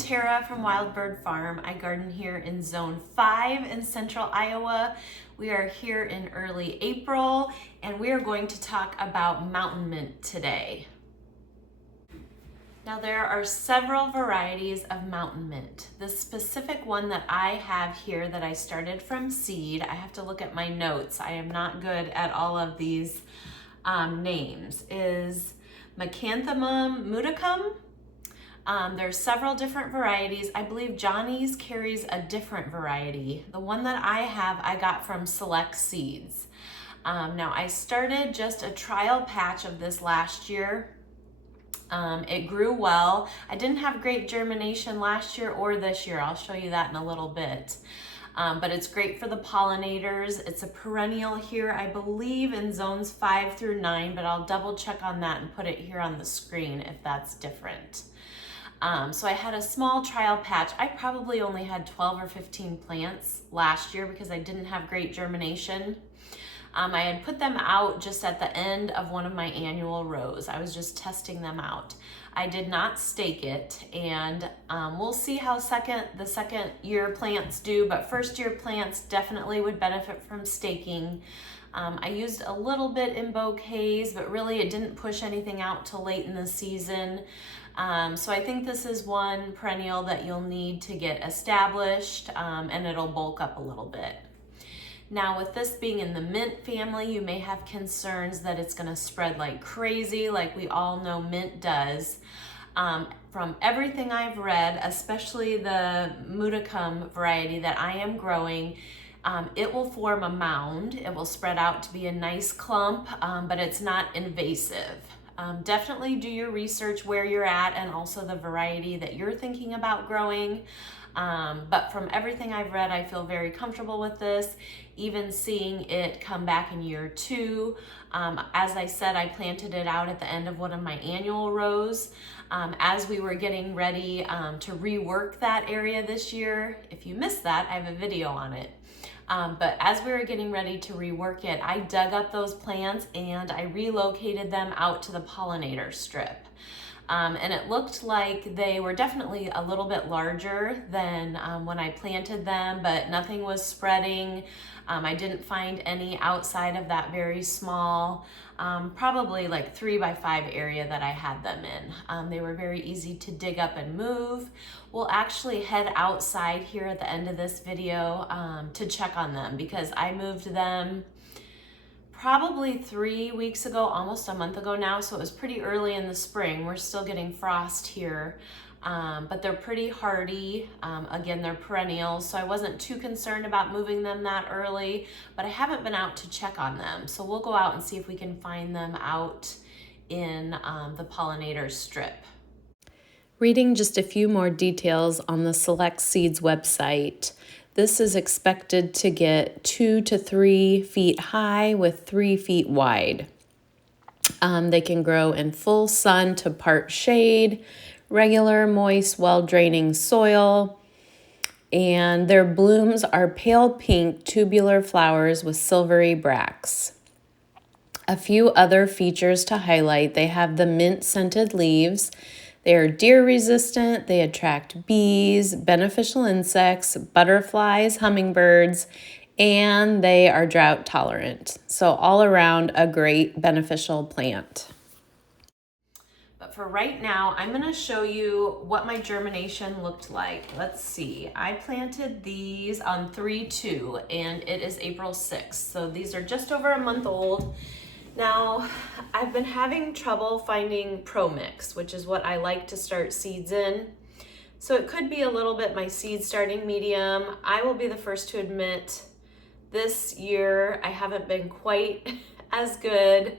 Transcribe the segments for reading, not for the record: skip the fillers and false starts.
Tara from Wild Bird Farm. I garden here in Zone 5 in central Iowa. We are here in early April and we are going to talk about mountain mint today. Now there are several varieties of mountain mint. The specific one that I have here that I started from seed, I have to look at my notes, I am not good at all of these names, is Macanthamum mudicum. There's several different varieties. I believe Johnny's carries a different variety. The one that I have, I got from Select Seeds. Now I started just a trial patch of this last year. It grew well. I didn't have great germination last year or this year. I'll show you that in a little bit. But it's great for the pollinators. It's a perennial here, I believe in zones 5 through 9, but I'll double check on that and put it here on the screen if that's different. So I had a small trial patch. I probably only had 12 or 15 plants last year because I didn't have great germination. I had put them out just at the end of one of my annual rows. I was just testing them out. I did not stake it, and we'll see how the second year plants do, but first year plants definitely would benefit from staking. I used a little bit in bouquets, but really it didn't push anything out till late in the season. So I think this is one perennial that you'll need to get established, and it'll bulk up a little bit. Now with this being in the mint family, you may have concerns that it's gonna spread like crazy, like we all know mint does. From everything I've read, especially the mudicum variety that I am growing, it will form a mound. It will spread out to be a nice clump, but it's not invasive. Definitely do your research where you're at and also the variety that you're thinking about growing. But from everything I've read, I feel very comfortable with this, even seeing it come back in year 2. As I said, I planted it out at the end of one of my annual rows. As we were getting ready to rework that area this year, if you missed that, I have a video on it. But as we were getting ready to rework it, I dug up those plants and I relocated them out to the pollinator strip. And it looked like they were definitely a little bit larger than when I planted them, but nothing was spreading. I didn't find any outside of that very small, probably like 3 by 5 area that I had them in. They were very easy to dig up and move. We'll actually head outside here at the end of this video to check on them because I moved them probably 3 weeks ago, almost a month ago now, so it was pretty early in the spring. We're still getting frost here, but they're pretty hardy. Again, they're perennials, so I wasn't too concerned about moving them that early, but I haven't been out to check on them. So we'll go out and see if we can find them out in the pollinator strip. Reading just a few more details on the Select Seeds website. This is expected to get 2 to 3 feet high with 3 feet wide. They can grow in full sun to part shade, regular, moist, well-draining soil, and their blooms are pale pink tubular flowers with silvery bracts. A few other features to highlight: they have the mint-scented leaves. They are deer resistant, they attract bees, beneficial insects, butterflies, hummingbirds, and they are drought tolerant. So all around a great beneficial plant. But for right now, I'm gonna show you what my germination looked like. Let's see, I planted these on 3/2 and it is April 6th. So these are just over a month old. Now, I've been having trouble finding Pro Mix, which is what I like to start seeds in. So it could be a little bit my seed starting medium. I will be the first to admit this year I haven't been quite as good.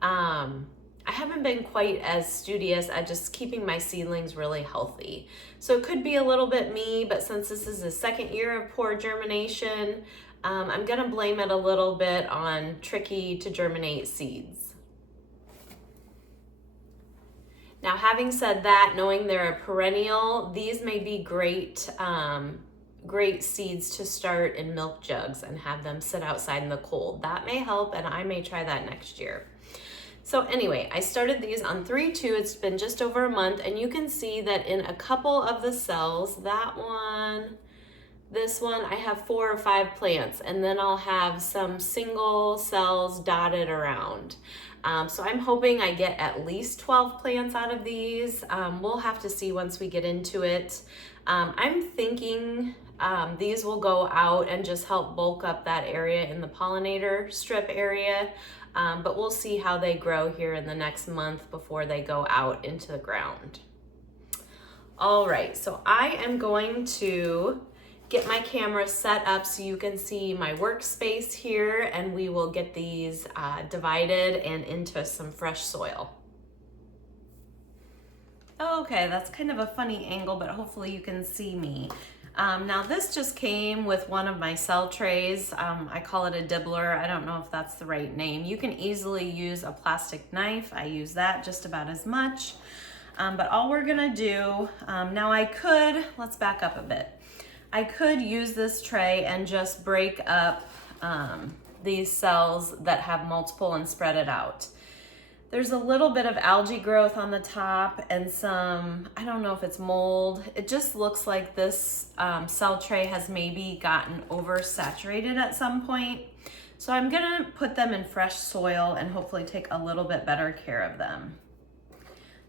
I haven't been quite as studious at just keeping my seedlings really healthy. So it could be a little bit me, but since this is the second year of poor germination, I'm gonna blame it a little bit on tricky to germinate seeds. Now, having said that, knowing they're a perennial, these may be great, great seeds to start in milk jugs and have them sit outside in the cold. That may help, and I may try that next year. So anyway, I started these on 3-2. It's been just over a month, and you can see that in a couple of the cells, that one, this one, I have 4 or 5 plants, and then I'll have some single cells dotted around. So I'm hoping I get at least 12 plants out of these. We'll have to see once we get into it. I'm thinking these will go out and just help bulk up that area in the pollinator strip area. But we'll see how they grow here in the next month before they go out into the ground. All right, so I am going to get my camera set up so you can see my workspace here, and we will get these divided and into some fresh soil. Okay, that's kind of a funny angle, but hopefully you can see me. Now this just came with one of my cell trays. I call it a dibbler. I don't know if that's the right name. You can easily use a plastic knife. I use that just about as much. But all we're gonna do, now let's back up a bit. I could use this tray and just break up these cells that have multiple and spread it out. There's a little bit of algae growth on the top and some, I don't know if it's mold. It just looks like this cell tray has maybe gotten oversaturated at some point. So I'm gonna put them in fresh soil and hopefully take a little bit better care of them.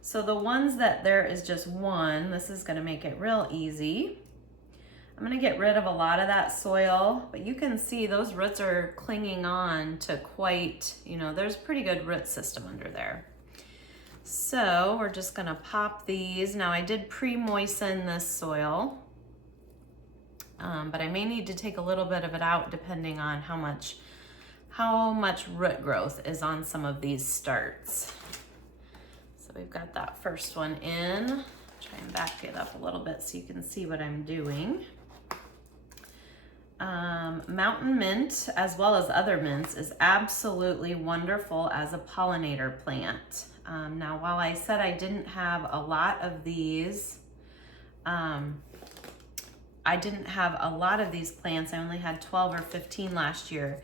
So the ones that there is just one, this is gonna make it real easy. I'm gonna get rid of a lot of that soil, but you can see those roots are clinging on to quite, there's a pretty good root system under there. So we're just gonna pop these. Now I did pre-moisten this soil, but I may need to take a little bit of it out depending on how much root growth is on some of these starts. So we've got that first one in. Try and back it up a little bit so you can see what I'm doing. Mountain mint, as well as other mints, is absolutely wonderful as a pollinator plant. Now, while I said I didn't have a lot of these, plants. I only had 12 or 15 last year.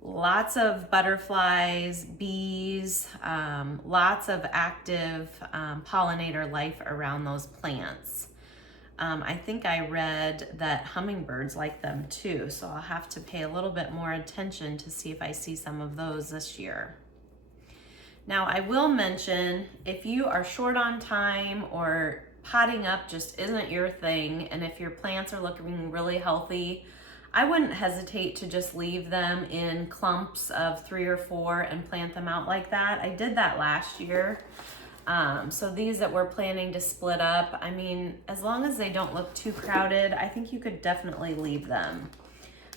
Lots of butterflies, bees, lots of active pollinator life around those plants. I think I read that hummingbirds like them too, so I'll have to pay a little bit more attention to see if I see some of those this year. Now I will mention, if you are short on time or potting up just isn't your thing, and if your plants are looking really healthy, I wouldn't hesitate to just leave them in clumps of 3 or 4 and plant them out like that. I did that last year. So these that we're planning to split up, I mean, as long as they don't look too crowded, I think you could definitely leave them.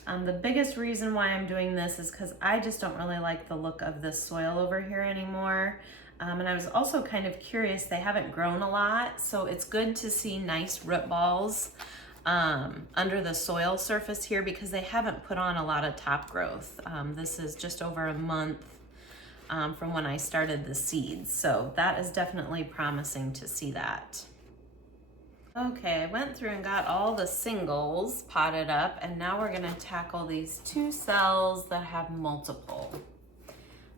The biggest reason why I'm doing this is because I just don't really like the look of this soil over here anymore. And I was also kind of curious, they haven't grown a lot, so it's good to see nice root balls under the soil surface here because they haven't put on a lot of top growth. This is just over a month from when I started the seeds. So that is definitely promising to see that. Okay, I went through and got all the singles potted up, and now we're gonna tackle these 2 cells that have multiple.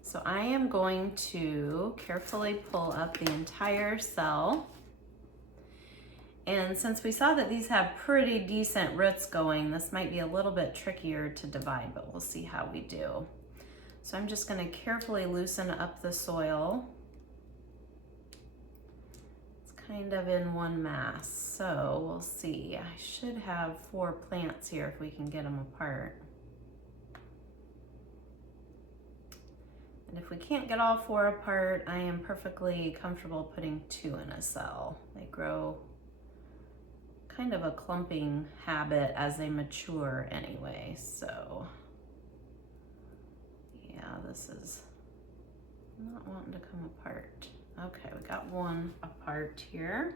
So I am going to carefully pull up the entire cell. And since we saw that these have pretty decent roots going, this might be a little bit trickier to divide, but we'll see how we do. So I'm just going to carefully loosen up the soil. It's kind of in one mass, so we'll see. I should have 4 plants here if we can get them apart. And if we can't get all 4 apart, I am perfectly comfortable putting 2 in a cell. They grow kind of a clumping habit as they mature anyway, so yeah, this is not wanting to come apart. Okay, we got 1 apart here.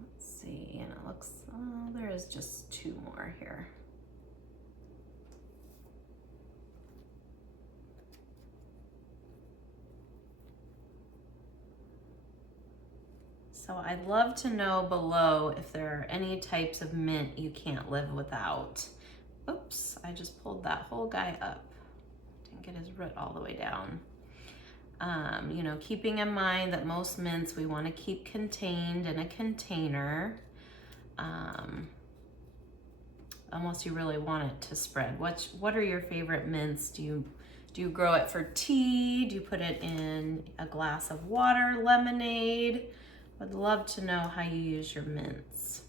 Let's see, and it looks, oh, there is just 2 more here. So I'd love to know below if there are any types of mint you can't live without. Oops, I just pulled that whole guy up. can't get his root all the way down. You know, keeping in mind that most mints we want to keep contained in a container, unless you really want it to spread. What are your favorite mints? Do you grow it for tea? Do you put it in a glass of water, lemonade? I'd love to know how you use your mints.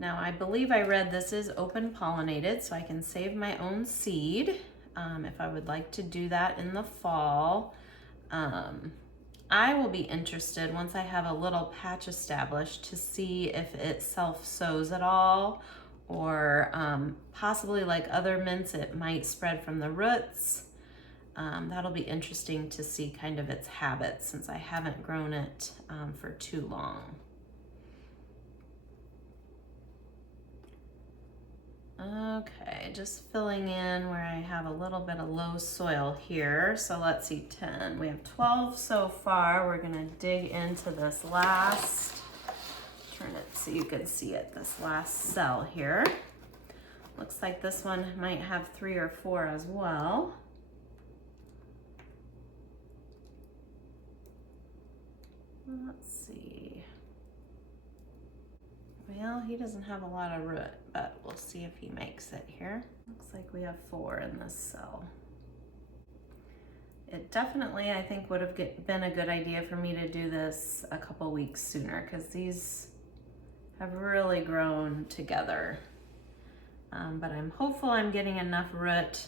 Now, I believe I read this is open pollinated, so I can save my own seed if I would like to do that in the fall. I will be interested once I have a little patch established to see if it self-sows at all, or possibly like other mints, it might spread from the roots. That'll be interesting to see kind of its habits since I haven't grown it for too long. Okay, just filling in where I have a little bit of low soil here. So let's see, 10. We have 12 so far. We're gonna dig into this last, turn it so you can see it, this last cell here. Looks like this one might have 3 or 4 as well. Let's see. Well, he doesn't have a lot of root, but we'll see if he makes it here. Looks like we have 4 in this cell. It definitely, I think, would have been a good idea for me to do this a couple weeks sooner, because these have really grown together. But I'm hopeful I'm getting enough root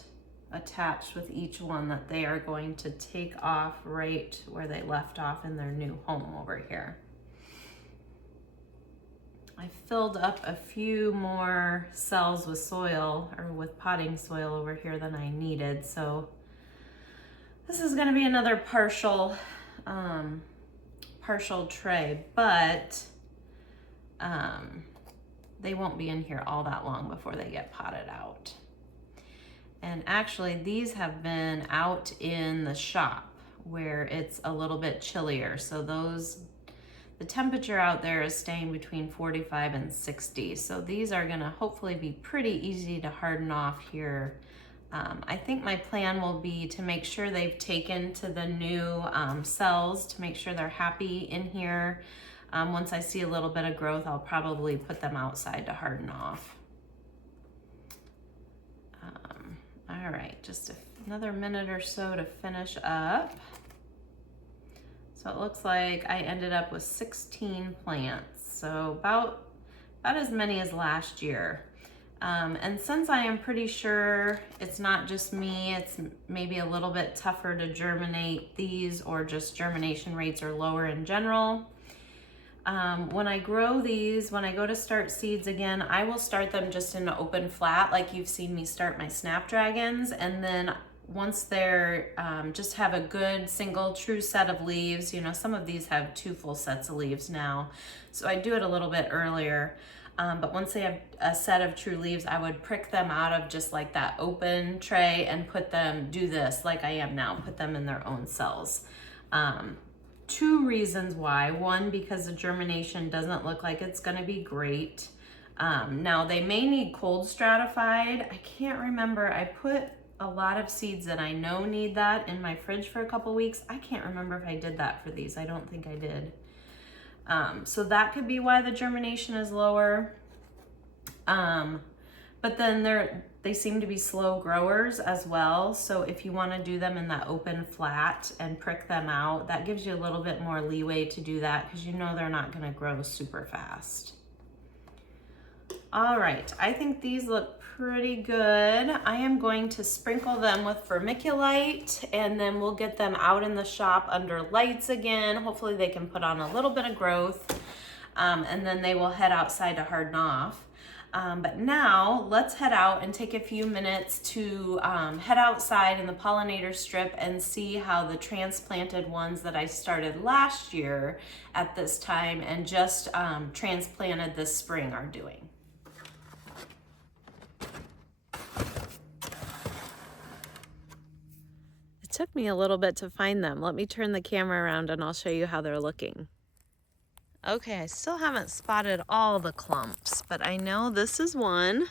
attached with each one that they are going to take off right where they left off in their new home over here. I filled up a few more cells with soil, or with potting soil over here than I needed, so this is going to be another partial tray, but they won't be in here all that long before they get potted out. And actually, these have been out in the shop where it's a little bit chillier, so the temperature out there is staying between 45 and 60. So these are gonna hopefully be pretty easy to harden off here. I think my plan will be to make sure they've taken to the new cells to make sure they're happy in here. Once I see a little bit of growth, I'll probably put them outside to harden off. All right, just another minute or so to finish up. So it looks like I ended up with 16 plants, so about as many as last year. And since I am pretty sure it's not just me, it's maybe a little bit tougher to germinate these, or just germination rates are lower in general. When I grow these, when I go to start seeds again, I will start them just in an open flat like you've seen me start my snapdragons, and then once they're just have a good single true set of leaves, you know, some of these have 2 full sets of leaves now, so I do it a little bit earlier. But once they have a set of true leaves, I would prick them out of just like that open tray and put them, do this like I am now, put them in their own cells. 2 reasons why. One, because the germination doesn't look like it's gonna be great. Now they may need cold stratified. I can't remember, I put a lot of seeds that I know need that in my fridge for a couple weeks. I can't remember if I did that for these. I don't think I did. So that could be why the germination is lower. But then they seem to be slow growers as well. So if you want to do them in that open flat and prick them out, that gives you a little bit more leeway to do that, because you know they're not going to grow super fast. All right, I think these look pretty good. I am going to sprinkle them with vermiculite, and then we'll get them out in the shop under lights again. Hopefully they can put on a little bit of growth, and then they will head outside to harden off. But now let's head out and take a few minutes to head outside in the pollinator strip and see how the transplanted ones that I started last year at this time and just transplanted this spring are doing. It took me a little bit to find them. Let me turn the camera around and I'll show you how they're looking. Okay, I still haven't spotted all the clumps, but I know this is one.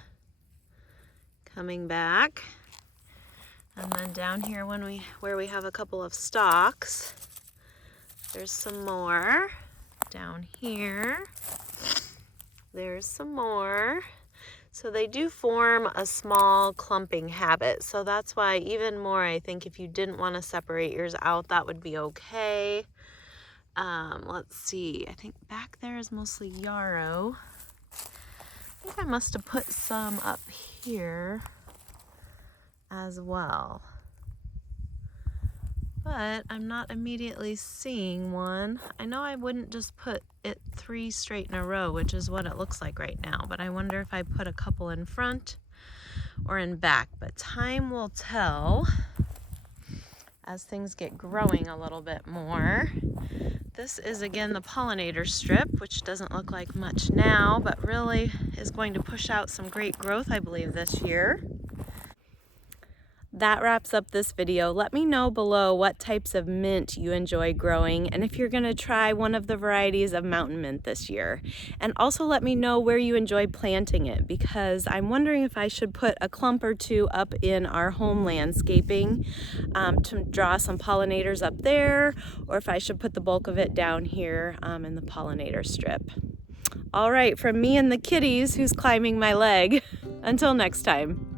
coming back. And then down here where we have a couple of stalks, there's some more. Down here, there's some more. So they do form a small clumping habit. So that's why even more, I think if you didn't want to separate yours out, that would be okay. Let's see, I think back there is mostly yarrow. I think I must have put some up here as well. But I'm not immediately seeing one. I know I wouldn't just put it 3 straight in a row, which is what it looks like right now, but I wonder if I put a couple in front or in back, but time will tell as things get growing a little bit more. This is again the pollinator strip, which doesn't look like much now, but really is going to push out some great growth, I believe, this year. That wraps up this video. Let me know below what types of mint you enjoy growing and if you're going to try one of the varieties of mountain mint this year. And also let me know where you enjoy planting it, because I'm wondering if I should put a clump or two up in our home landscaping to draw some pollinators up there, or if I should put the bulk of it down here in the pollinator strip. All right, from me and the kitties who's climbing my leg, until next time.